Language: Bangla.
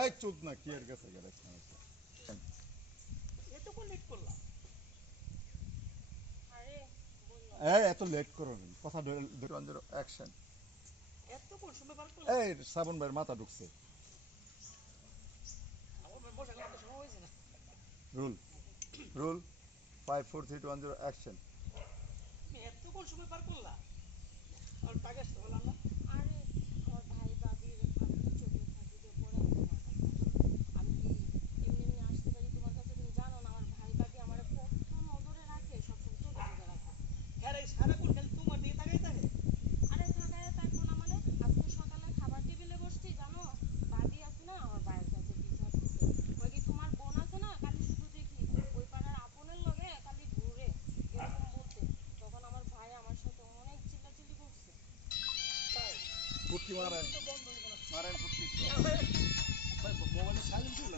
এই চুপ না কি এর কাছে গেলে এই এত লেট করো না কথা অ্যাকশন এই শ্রাবণ ভাইয়ের মাথা ঢুকছে রুল রুল 5 4 3 2 1 0 অ্যাকশন এতক্ষণ সময় পার করলা আর টাকা আসতে বললাম না। আরে আমার ভাই ভাবির আমি তো চোখে থাকি যে পড়াই তোমার কাছে আমি কি এমনি এমনি আসতে পারি তোমার কাছে? তুমি জানো না আমার ভাই ভাবি আমার কত নজরে রাখে, সবসময় চোখে চোখে রাখে। হ্যাঁ রে, সারাক্ষণ খালি তোমার দিকে তাকাই থাকে। আরে থাকায় থাকবো না মানে? আজকে সকালে খাবার টেবিলে বসছি, জানো ভাবি আছে না আমার ভাইয়ের কাছে বিচার দিতে, ওই কি তোমার বোন আছে না খালি শুধু দেখি ওই পাড়ার আপনের লগে খালি ঘুরে, এরকম বলতে। তখন আমার ভাই আমার সাথে অনেক চিল্লাচিল্লি করছে। তাই ফুটকি মারেন তো বন্ধ হইব না। মারেন ফুটকি ভাই মোবাইলে সাইলেন্ট ছিল